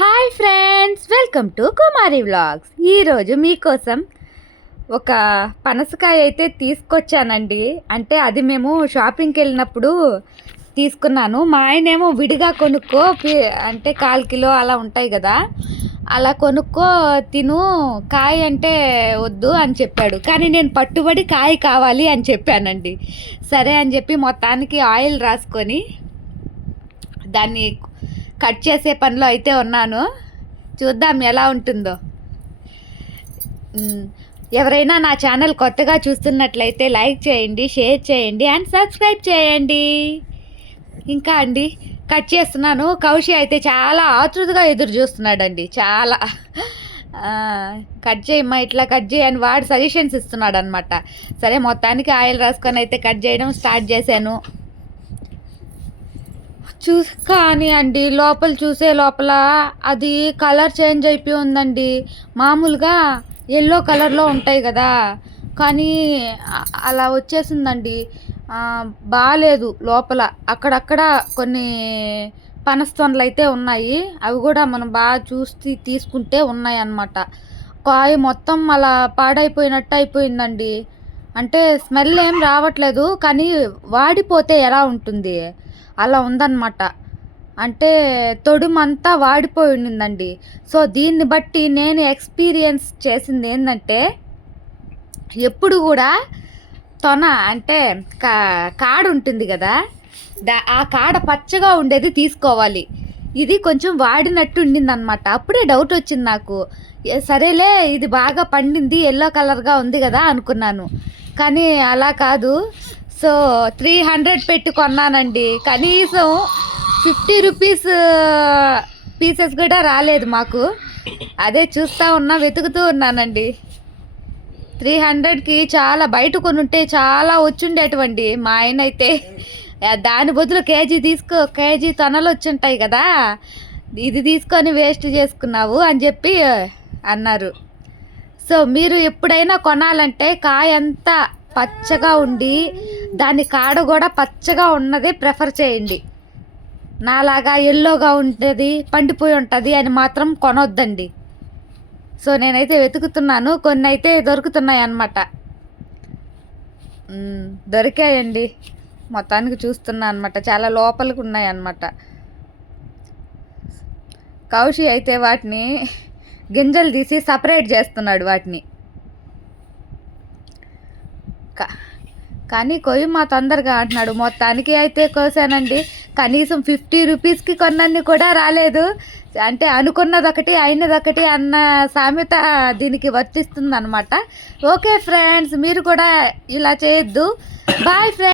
Hi friends, welcome to Kumari vlogs. ఈరోజు మీకోసం ఒక పనసకాయ అయితే తీసుకొచ్చానండి. అంటే అది మేము షాపింగ్కి వెళ్ళినప్పుడు తీసుకున్నాను. మా ఆయనేమో విడిగా కొనుక్కో, అంటే 1/4 కిలో అలా ఉంటాయి కదా, అలా కొనుక్కో తిను, కాయ అంటే వద్దు అని చెప్పాడు. కానీ నేను పట్టుబడి కాయ కావాలి అని చెప్పానండి. సరే అని చెప్పి మొత్తానికి ఆయిల్ రాసుకొని దాన్ని కట్ చేసే పనిలో అయితే ఉన్నాను. చూద్దాం ఎలా ఉంటుందో. ఎవరైనా నా ఛానల్ కొత్తగా చూస్తున్నట్లయితే లైక్ చేయండి, షేర్ చేయండి అండ్ సబ్స్క్రైబ్ చేయండి. ఇంకా అండి కట్ చేస్తున్నాను. కౌశి అయితే చాలా ఆతృతగా ఎదురు చూస్తున్నాడండి. చాలా కట్ చేయమ్మా, ఇట్లా కట్ చేయని వాడు సజెషన్స్ ఇస్తున్నాడు అనమాట. సరే మొత్తానికి ఆయిల్ రాసుకొని అయితే కట్ చేయడం స్టార్ట్ చేశాను. కానీ అండి లోపల చూసే లోపల అది కలర్ చేంజ్ అయిపోయి ఉందండి. మామూలుగా ఎల్లో కలర్లో ఉంటాయి కదా, కానీ అలా వచ్చేసిందండి. బాగాలేదు. లోపల అక్కడక్కడ కొన్ని పనస్తొనలు అయితే ఉన్నాయి. అవి కూడా మనం బాగా చూసి తీసుకుంటే ఉన్నాయి అన్నమాట. కాయ మొత్తం అలా పాడైపోయినట్టు అయిపోయిందండి. అంటే స్మెల్ ఏం రావట్లేదు, కానీ వాడిపోతే ఎలా ఉంటుంది అలా ఉందన్నమాట. అంటే తొడుమంతా వాడిపోయి ఉండిందండి. సో దీన్ని బట్టి నేను ఎక్స్పీరియన్స్ చేసింది ఏంటంటే, ఎప్పుడు కూడా తొన అంటే కాడ ఉంటుంది కదా, ఆ కాడ పచ్చగా ఉండేది తీసుకోవాలి. ఇది కొంచెం వాడినట్టు ఉండిందనమాట. అప్పుడే డౌట్ వచ్చింది నాకు. సరేలే ఇది బాగా పండింది, ఎల్లో కలర్గా ఉంది కదా అనుకున్నాను. కానీ అలా కాదు. సో 300 పెట్టి కొన్నానండి. కనీసం 50 రూపీస్ పీసెస్ కూడా రాలేదు మాకు. అదే చూస్తూ ఉన్నా, వెతుకుతూ ఉన్నానండి. 300కి చాలా బయట కొనుంటే చాలా వచ్చుండేటువంటి. మా ఆయన అయితే దాని బదులు కేజీ తొనలు వచ్చుంటాయి కదా, ఇది తీసుకొని వేస్ట్ చేసుకున్నావు అని చెప్పి అన్నారు. సో మీరు ఎప్పుడైనా కొనాలంటే కాయ అంతా పచ్చగా ఉండి దాని కాడ కూడా పచ్చగా ఉన్నదే ప్రిఫర్ చేయండి. నాలాగా ఎల్లోగా ఉంటుంది, పండిపోయి ఉంటుంది అని మాత్రం కొనొద్దండి. సో నేనైతే వెతుకుతున్నాను, కొన్ని అయితే దొరుకుతున్నాయి అన్నమాట. దొరికాయండి. మొత్తానికి చూస్తున్నా అనమాట. చాలా లోపలికి ఉన్నాయి అన్నమాట. కౌశి అయితే వాటిని గింజలు తీసి సపరేట్ చేస్తున్నాడు వాటిని. కానీ కొయ్యి మా తొందరగా అంటున్నాడు. మొత్తానికి అయితే కోసానండి. కనీసం 50 రూపీస్కి కొన్నన్ని కూడా రాలేదు. అంటే అనుకున్నదొకటి అయినదొకటి అన్న సామెత దీనికి వర్తిస్తుంది అనమాట. ఓకే ఫ్రెండ్స్, మీరు కూడా ఇలా చేయొద్దు. Bye friends.